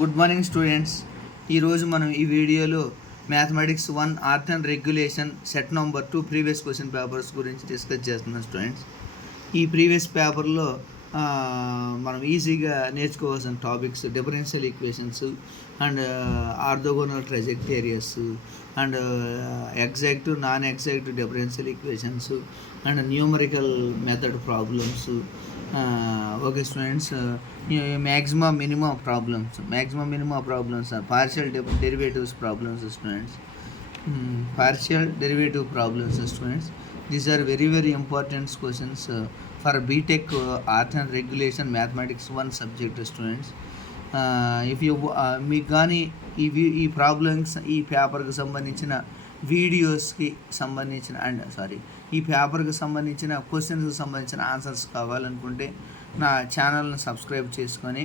Good morning students. ఈరోజు మనం ఈ వీడియోలో mathematics 1 art and regulation set number 2 previous question papers గురించి డిస్కస్ చేస్తున్నాం స్టూడెంట్స్. ఈ ప్రీవియస్ పేపర్లో మనం ఈజీగా నేర్చుకోవాల్సిన topics differential equations and orthogonal trajectories and exact non exact differential equations and numerical method problems. Okay students, maximum minimum problems are partial derivatives problems students. Partial derivative problems students, these are very important questions for BTech art and regulation mathematics 1 subject students. If you మీకు కానీ ఈ ప్రాబ్లమ్స్ ఈ పేపర్కి సంబంధించిన వీడియోస్కి సంబంధించిన ఈ పేపర్కి సంబంధించిన క్వశ్చన్స్కి సంబంధించిన ఆన్సర్స్ కావాలనుకుంటే నా ఛానల్ని సబ్స్క్రైబ్ చేసుకొని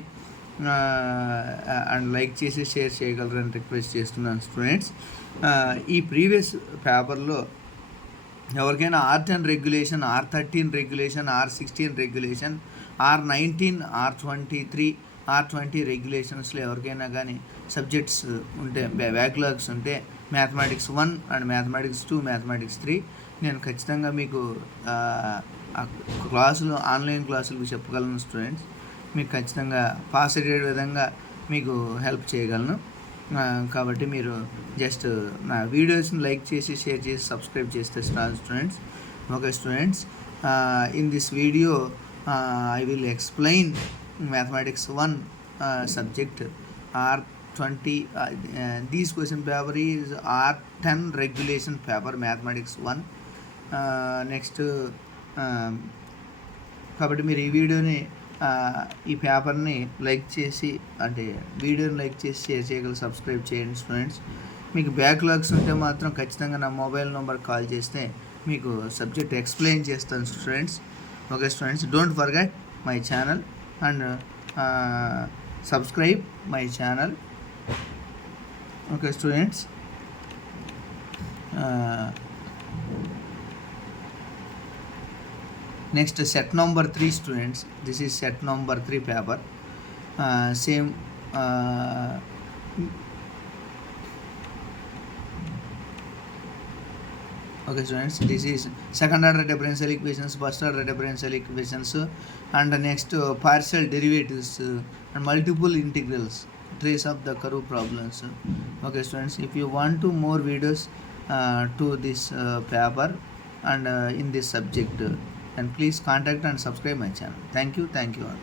అండ్ లైక్ చేసి షేర్ చేయగలరని రిక్వెస్ట్ చేస్తున్నాను స్టూడెంట్స్. ఈ ప్రీవియస్ పేపర్లో ఎవరికైనా art and regulation, R13 regulation, R16 regulation, R19, R23, R20 రెగ్యులేషన్స్లో ఎవరికైనా కానీ సబ్జెక్ట్స్ ఉంటే బ్యాక్లాగ్స్ ఉంటే మ్యాథమెటిక్స్ 1 అండ్ మ్యాథమెటిక్స్ 2, మ్యాథమెటిక్స్ 3 నేను ఖచ్చితంగా మీకు ఆన్లైన్ క్లాసులకు చెప్పగలను స్టూడెంట్స్. మీకు ఖచ్చితంగా పాస్ అయ్యే విధంగా మీకు హెల్ప్ చేయగలను. కాబట్టి మీరు జస్ట్ నా వీడియోస్ని లైక్ చేసి షేర్ చేసి సబ్స్క్రైబ్ చేస్తే students. Okay students, in this video I will explain mathematics 1 subject R20. This question paper is R10 regulation paper mathematics 1. నెక్స్ట్ కాబట్టి మీరు ఈ వీడియోని ఈ పేపర్ని లైక్ చేసి వీడియోని లైక్ చేసి షేర్ చేయగలరు, సబ్స్క్రైబ్ చేయండి స్టూడెంట్స్. మీకు బ్యాక్లాగ్స్ ఉంటే మాత్రం ఖచ్చితంగా నా మొబైల్ నెంబర్ కాల్ చేస్తే మీకు సబ్జెక్ట్ ఎక్స్ప్లెయిన్ చేస్తాను students. Okay students, don't forget my channel and subscribe my channel. Okay students, next set number 3 students. This is set number 3 paper. Same okay students, this is second order differential equations, first order differential equations, and next partial derivatives and multiple integrals, trace of the curve problems. Okay students, if you want to more videos to this paper and in this subject, and please contact and subscribe my channel. Thank you all.